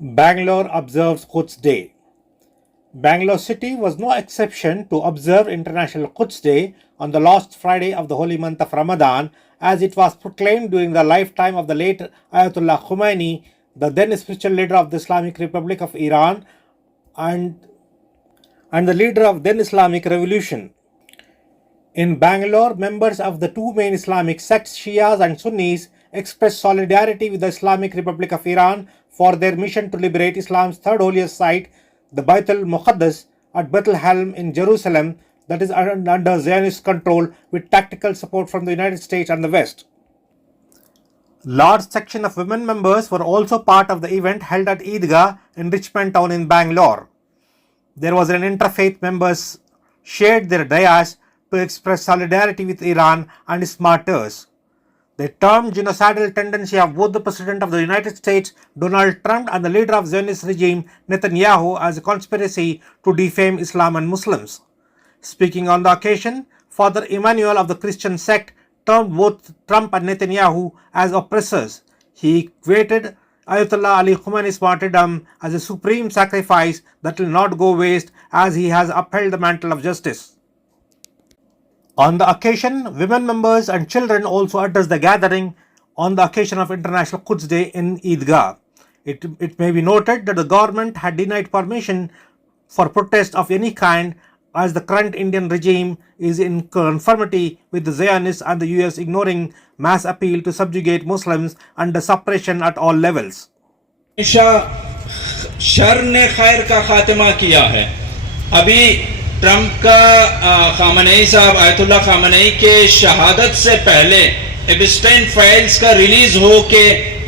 Bangalore observes Quds Day. Bangalore city was no exception to observe International Quds Day on the last Friday of the holy month of Ramadan, as it was proclaimed during the lifetime of the late Ayatollah Khomeini, the then spiritual leader of the Islamic Republic of Iran and the leader of then Islamic Revolution. In Bangalore, members of the two main Islamic sects, Shias and Sunnis, expressed solidarity with the Islamic Republic of Iran for their mission to liberate Islam's third holiest site, the Bayt al-Muqaddas at Bethlehem in Jerusalem, that is under Zionist control, with tactical support from the United States and the West. Large section of women members were also part of the event held at Eidgah in Richmond Town in Bangalore. There was an interfaith members shared their dayas to express solidarity with Iran and its martyrs. They termed genocidal tendency of both the President of the United States, Donald Trump, and the leader of Zionist regime, Netanyahu, as a conspiracy to defame Islam and Muslims. Speaking on the occasion, Father Emmanuel of the Christian sect termed both Trump and Netanyahu as oppressors. He equated Ayatollah Ali Khomeini's martyrdom as a supreme sacrifice that will not go waste, as he has upheld the mantle of justice. On the occasion, women members and children also addressed the gathering on the occasion of International Quds Day in Eidgah. It may be noted that the government had denied permission for protest of any kind, as the current Indian regime is in conformity with the Zionists and the US ignoring mass appeal to subjugate Muslims under suppression at all levels. Sir ने खैर का खात्मा किया है. अभी Trump का Khamenei साहब Ayatollah Khamenei के शहादत से पहले एबिस्टाइन फाइल्स का रिलीज हो के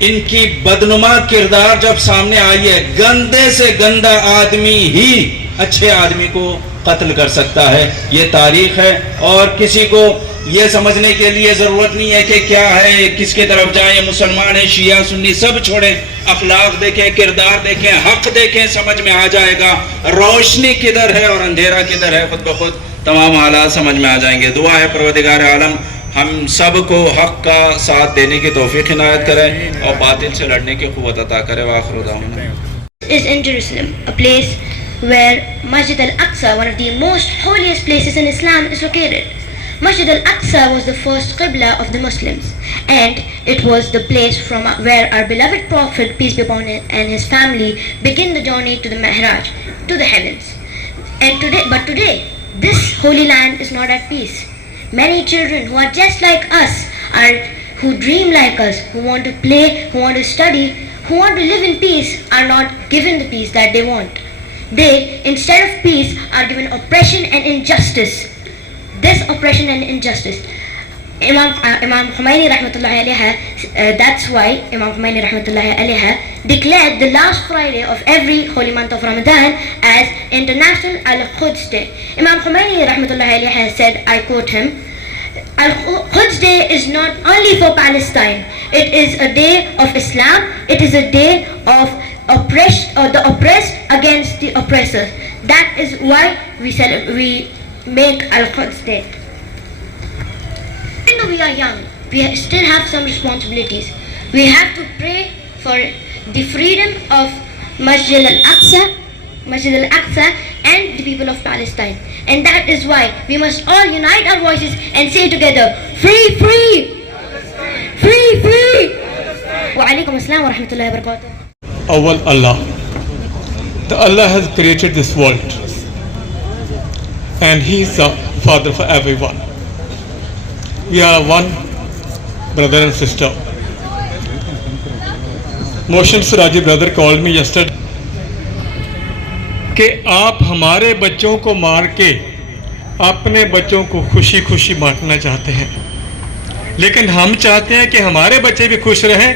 इनकी बदनुमा किरदार जब सामने आई है, गंदे से गंदा आदमी ही अच्छे आदमी को कत्ल कर सकता है. ये तारीख है और किसी को ये समझने के लिए जरूरत नहीं है कि क्या है, किसके तरफ जाए, मुसलमान है, शिया सुन्नी सब छोड़ें, अखलाक देखें, किरदार देखें, हक देखें, समझ में आ जाएगा रोशनी किधर है और अंधेरा किधर है. खुद बखुद तमाम हालात समझ में आ जाएंगे. दुआ है परवरदिगार आलम हम सब को हक का साथ देने की तौफीक इनायत करे और बातिल से लड़ने की क़ुव्वत अता करे. वाखिर दावना is in Jerusalem, a place where Masjid al-Aqsa, one of the most holiest places in Islam, is located. Masjid al-Aqsa was the first Qibla of the Muslims, and it was the place from where our beloved Prophet, peace be upon him, and his family began the journey to the Mi'raj, to the heavens. But today, this holy land is not at peace. Many children who are just like us, who dream like us, who want to play, who want to study, who want to live in peace, are not given the peace that they want. They, instead of peace, are given oppression and injustice. This oppression and injustice, Imam Khomeini rahmatullahi alayhi, that's why Imam Khomeini rahmatullahi alayhi declared the last Friday of every holy month of Ramadan as International Al-Quds Day. Imam Khomeini rahmatullahi alayhi said, I quote him, Al-Quds Day is not only for Palestine, it is a day of Islam, it is a day of the oppressed against the oppressors. That is why we make Al-Quds Day. Even though we are young, we still have some responsibilities. We have to pray for the freedom of Masjid al-Aqsa and the people of Palestine. And that is why we must all unite our voices and say together, free, free! Free, free! Wa alaikum assalam wa rahmatullahi wa barakatuh. Awal Allah. The Allah has created this world and He is the Father for everyone. We are one brother and sister. Motion Suraji brother called me yesterday کہ آپ ہمارے بچوں کو مار کے اپنے بچوں کو خوشی خوشی بانٹنا چاہتے ہیں، لیکن ہم چاہتے ہیں کہ ہمارے بچے بھی خوش رہیں،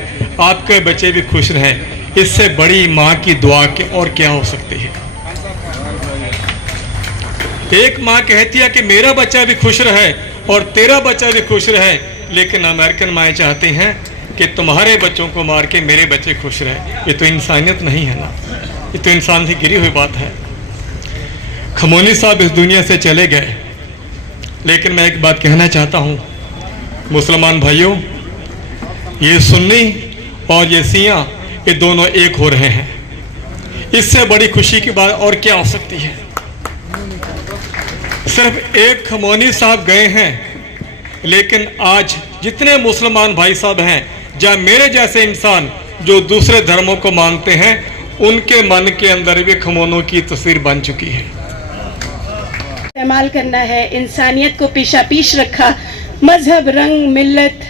آپ کے بچے بھی خوش رہیں. اس سے بڑی ماں کی دعا کے اور کیا ہو سکتی ہے؟ ایک ماں کہتی ہے کہ میرا بچہ بھی خوش رہے اور تیرا بچہ بھی خوش رہے، لیکن امریکن مائیں چاہتے ہیں کہ تمہارے بچوں کو مار کے میرے بچے خوش رہے. یہ تو انسانیت نہیں ہے نا، یہ تو انسان سے گری ہوئی بات ہے. خمینی صاحب اس دنیا سے چلے گئے لیکن میں ایک بات کہنا چاہتا ہوں مسلمان بھائیوں، یہ سنی اور یہ شیعہ یہ دونوں ایک ہو رہے ہیں، اس سے بڑی خوشی کی بات اور کیا ہو سکتی ہے؟ صرف ایک خمونی صاحب گئے ہیں، لیکن آج جتنے مسلمان بھائی صاحب ہیں یا میرے جیسے انسان جو دوسرے دھرموں کو مانتے ہیں، ان کے من کے اندر بھی خمونوں کی تصویر بن چکی ہے۔ استعمال کرنا ہے، انسانیت کو پیشہ پیش رکھا، مذہب، رنگ، ملت،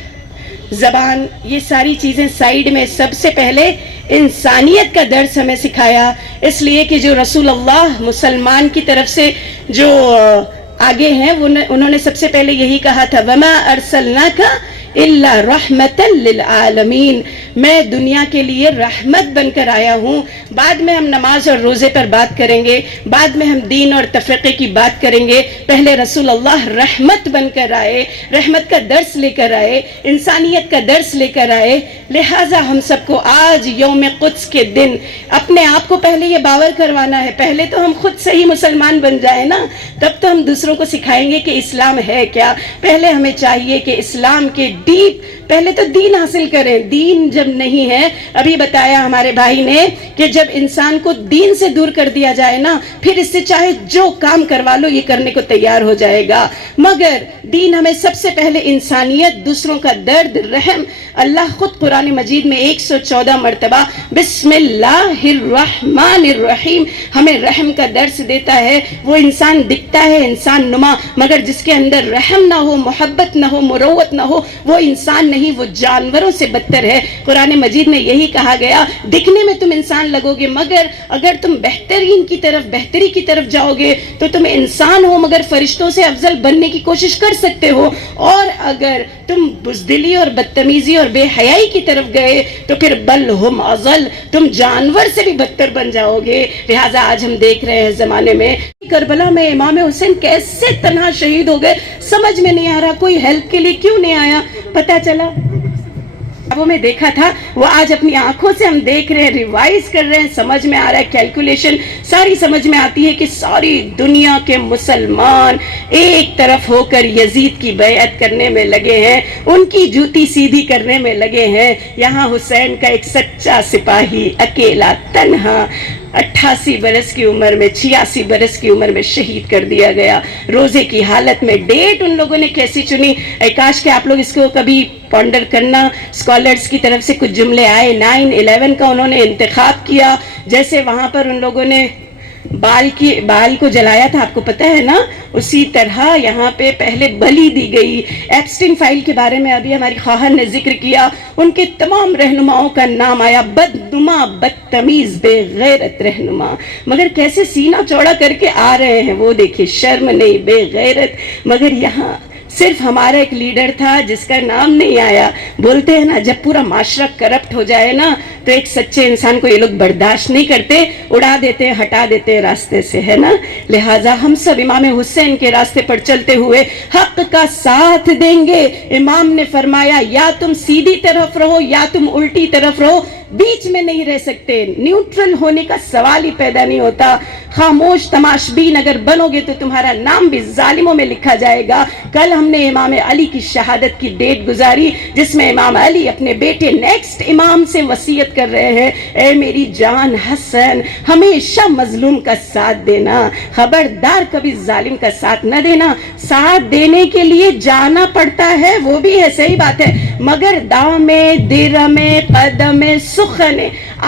زبان، یہ ساری چیزیں سائیڈ میں، سب سے پہلے انسانیت کا درس ہمیں سکھایا، اس لیے کہ جو رسول اللہ مسلمان کی طرف سے جو آگے ہیں انہوں نے سب سے پہلے یہی کہا تھا وَمَا أَرْسَلْنَاكَ إِلَّا رَحْمَةً لِلْعَالَمِينَ، میں دنیا کے لیے رحمت بن کر آیا ہوں۔ بعد میں ہم نماز اور روزے پر بات کریں گے، بعد میں ہم دین اور تفریقے کی بات کریں گے، پہلے رسول اللہ رحمت بن کر آئے، رحمت کا درس لے کر آئے، انسانیت کا درس لے کر آئے۔ لہٰذا ہم سب کو آج یوم قدس کے دن اپنے آپ کو پہلے یہ باور کروانا ہے، پہلے تو ہم خود صحیح مسلمان بن جائیں نا، تب تو ہم دوسروں کو سکھائیں گے کہ اسلام ہے کیا۔ پہلے ہمیں چاہیے کہ اسلام کے ڈیپ پہلے تو دین حاصل کریں۔ دین جب نہیں ہے، ابھی بتایا ہمارے بھائی نے کہ جب انسان کو دین سے دور کر دیا جائے نا، پھر اس سے چاہے جو کام کروا لو یہ کرنے کو تیار ہو جائے گا۔ مگر دین ہمیں سب سے پہلے انسانیت، دوسروں کا درد، رحم، اللہ خود قرآن مجید میں 114 مرتبہ بسم اللہ الرحمن الرحیم ہمیں رحم کا درس دیتا ہے۔ وہ انسان دکھتا ہے انسان نما، مگر جس کے اندر رحم نہ ہو، محبت نہ ہو، مروت نہ ہو، وہ انسان نہیں، وہ جانوروں سے بدتر ہے۔ قرآن مجید میں یہی کہا گیا، دکھنے میں تم انسان لگو گے، مگر اگر تم بہترین کی طرف، بہتری کی طرف جاؤ گے تو تم انسان ہو مگر فرشتوں سے افضل بننے کی کوشش کر سکتے ہو، اور اگر تم بزدلی اور بدتمیزی اور بے حیائی کی طرف گئے تو پھر بل ہم اضل، تم جانور سے بھی بدتر بن جاؤ گے۔ لہٰذا آج ہم دیکھ رہے ہیں زمانے میں کربلا میں امام حسین کیسے تنہا شہید ہو گئے، سمجھ میں نہیں آ رہا، کوئی ہیلپ کے لیے کیوں نہیں آیا۔ پتہ چلا وہ میں دیکھا تھا، وہ آج اپنی آنکھوں سے ہم دیکھ رہے ہیں، ریوائز کر رہے ہیں، سمجھ میں آ رہا ہے، کیلکولیشن ساری سمجھ میں آتی ہے کہ ساری دنیا کے مسلمان ایک طرف ہو کر یزید کی بیعت کرنے میں لگے ہیں، ان کی جوتی سیدھی کرنے میں لگے ہیں۔ یہاں حسین کا ایک سچا سپاہی اکیلا تنہا 88 برس کی عمر میں، 86 برس کی عمر میں شہید کر دیا گیا، روزے کی حالت میں۔ ڈیٹ ان لوگوں نے کیسی چنی، کاش کہ آپ لوگ اس کو کبھی پونڈر کرنا۔ اسکالرز کی طرف سے کچھ جملے آئے، 9/11 کا انہوں نے انتخاب کیا، جیسے وہاں پر ان لوگوں نے بال کو جلایا تھا، آپ کو پتہ ہے نا، اسی طرح یہاں پہ پہلے بلی دی گئی۔ ایپسٹین فائل کے بارے میں ابھی ہماری خواہر نے ذکر کیا، ان کے تمام رہنماؤں کا نام آیا، بدنما، بدتمیز، بے غیرت رہنما، مگر کیسے سینہ چوڑا کر کے آ رہے ہیں، وہ دیکھیں، شرم نہیں، بے غیرت۔ مگر یہاں صرف ہمارا ایک لیڈر تھا جس کا نام نہیں آیا۔ بولتے ہیں نا جب پورا معاشرہ کرپٹ ہو جائے نا تو ایک سچے انسان کو یہ لوگ برداشت نہیں کرتے، اڑا دیتے، ہٹا دیتے راستے سے، ہے نا۔ لہٰذا ہم سب امام حسین کے راستے پر چلتے ہوئے حق کا ساتھ دیں گے۔ امام نے فرمایا یا تم سیدھی طرف رہو یا تم الٹی طرف رہو، بیچ میں نہیں رہ سکتے، نیوٹرل ہونے کا سوال ہی پیدا نہیں ہوتا۔ خاموش تماشبین اگر بنو گے تو تمہارا نام بھی ظالموں میں لکھا جائے گا۔ کل ہم نے امام علی کی شہادت کی ڈیٹ گزاری، جس میں امام علی اپنے بیٹے نیکسٹ امام سے وصیت کر رہے ہیں، اے میری جان حسن، ہمیشہ مظلوم کا ساتھ دینا، خبردار کبھی ظالم کا ساتھ نہ دینا۔ ساتھ دینے کے لیے جانا پڑتا ہے، وہ بھی ہے، صحیح بات ہے، مگر دام درم قدم سخن،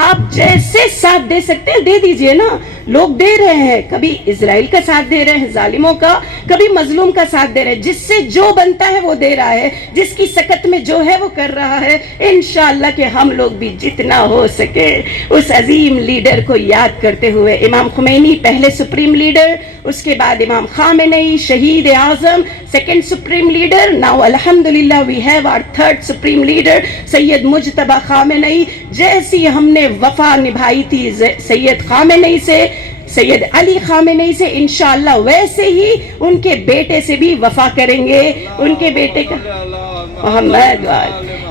آپ جیسے ساتھ دے سکتے ہیں دے دیجئے نا۔ لوگ دے رہے ہیں، کبھی اسرائیل کا ساتھ دے رہے ہیں ظالموں کا، کبھی مظلوم کا ساتھ دے رہے ہیں، جس سے جو بنتا ہے وہ دے رہا ہے، جس کی سکت میں جو ہے وہ کر رہا ہے۔ انشاءاللہ کہ ہم لوگ بھی جتنا ہو سکے اس عظیم لیڈر کو یاد کرتے ہوئے، امام خمینی پہلے سپریم لیڈر، اس کے بعد امام خامنئی شہید اعظم سیکنڈ سپریم لیڈر، ناؤ الحمدللہ we have our third supreme leader Sayyid Mojtaba Khamenei. جیسی ہم نے وفا نبھائی تھی سید خامنئی سے، سید علی خامنئی سے، انشاءاللہ ویسے ہی ان کے بیٹے سے بھی وفا کریں گے، ان کے بیٹے کا محمد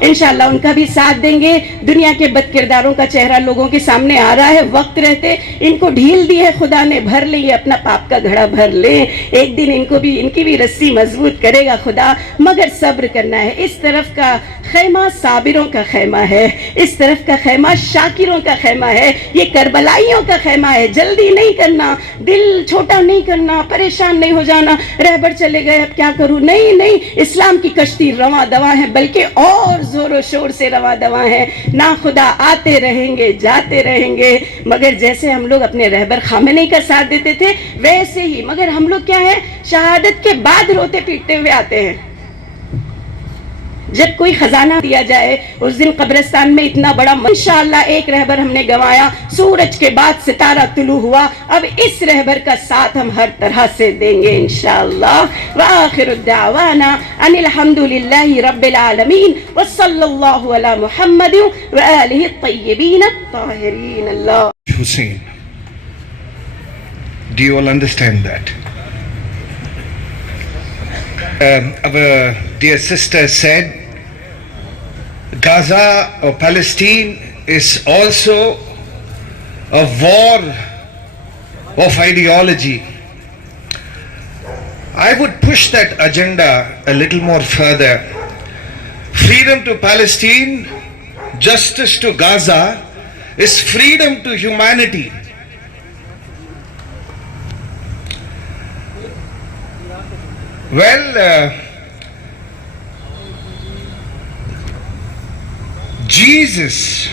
इंशाल्लाह उनका भी साथ देंगे। दुनिया के बदकिरदारों का चेहरा लोगों के सामने आ रहा है, वक्त रहते इनको ढील दी है खुदा ने, भर ले ये अपना पाप का घड़ा भर ले, एक दिन इनकी भी रस्सी मजबूत करेगा खुदा, मगर सब्र करना है। इस तरफ का खैमा साबिरों का खैमा है, इस तरफ का खैमा शाकिरों का खैमा है, ये करबलाइयों का खैमा है। जल्दी नहीं करना, दिल छोटा नहीं करना, परेशान नहीं हो जाना, रहबर चले गए अब क्या करूं, नहीं नहीं, इस्लाम की कश्ती रवां दवा है, बल्कि और जोरों शोर से रवां दवा है। ना खुदा आते रहेंगे जाते रहेंगे, मगर जैसे हम लोग अपने रहबर खामेनी का साथ देते थे वैसे ही, मगर हम लोग क्या है, शहादत के बाद रोते पीटते हुए आते हैं। जब कोई खजाना दिया जाए उस दिन कब्रिस्तान में इतना बड़ा, इंशाअल्लाह एक रहबर हमने गंवाया, सूरज के बाद सितारा तुलू हुआ, अब इस रहबर का साथ हम हर तरह से देंगे इंशाअल्लाह। व आखिरु दावाना अनिल हम्दुलिल्लाहि रब्बिल आलमीन व सल्लल्लाहु अला मुहम्मद व आलिहि तय्यबीन अत्ताहिरीन। अल्लाह Hussein. Do you all understand that? Our dear sister said Gaza or Palestine is also a war of ideology. I would push that agenda a little more further. Freedom to Palestine, justice to Gaza is freedom to humanity. Well, Jesus,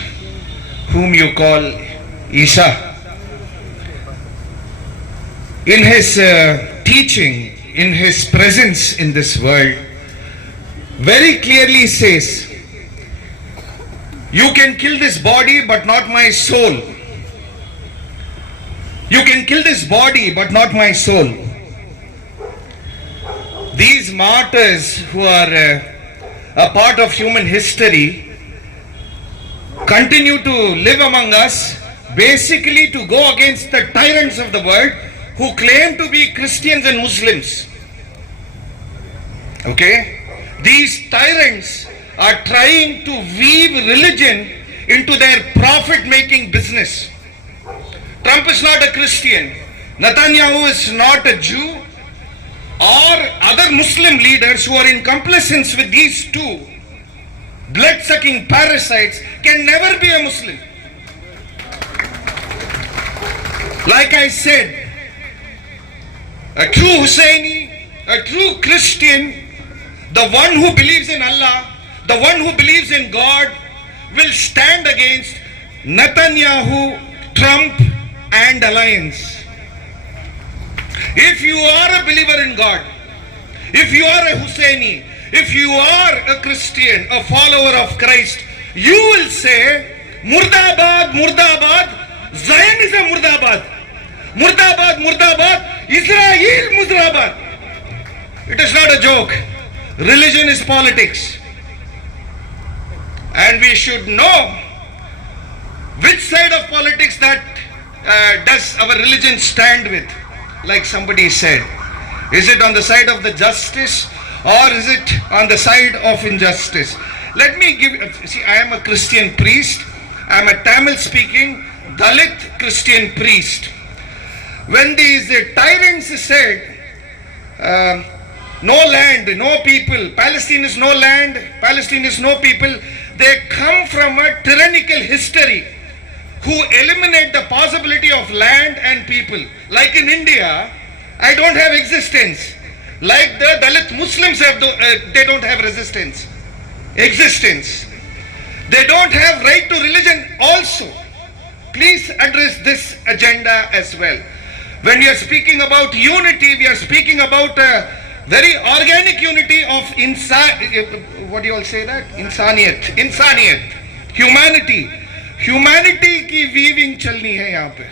whom you call Isa, in his teaching, in his presence in this world, very clearly says, you can kill this body but not my soul. You can kill this body but not my soul. These martyrs who are a part of human history continue to live among us, basically to go against the tyrants of the world who claim to be Christians and Muslims. Okay? These tyrants are trying to weave religion into their profit-making business. Trump is not a Christian. Netanyahu is not a Jew. Or other Muslim leaders who are in complacence with these two blood-sucking parasites can never be a Muslim. Like I said, a true Husseini, a true Christian, the one who believes in Allah, the one who believes in God, will stand against Netanyahu, Trump and alliance. If you are a believer in God, if you are a Husseini, if you are a Christian, a follower of Christ, you will say, Murdabad, Murdabad, Zionism Murdabad, Murdabad, Murdabad, Israel Murdabad. It is not a joke. Religion is politics. And we should know which side of politics that does our religion stand with. Like somebody said, is it on the side of the justice or is it on the side of injustice? Let me see, I am a Christian priest. I am a Tamil speaking Dalit Christian priest. When these tyrants said, no land, no people, Palestine is no land, Palestine is no people, they come from a tyrannical history who eliminate the possibility of land and people. Like in India, I don't have existence. Like the Dalit Muslims have, they don't have existence. They don't have right to religion also. Please address this agenda as well. When we are speaking about unity, we are speaking about a very organic unity of what do you all say that? Insaniyat. Humanity की weaving चलनी है यहाँ पे।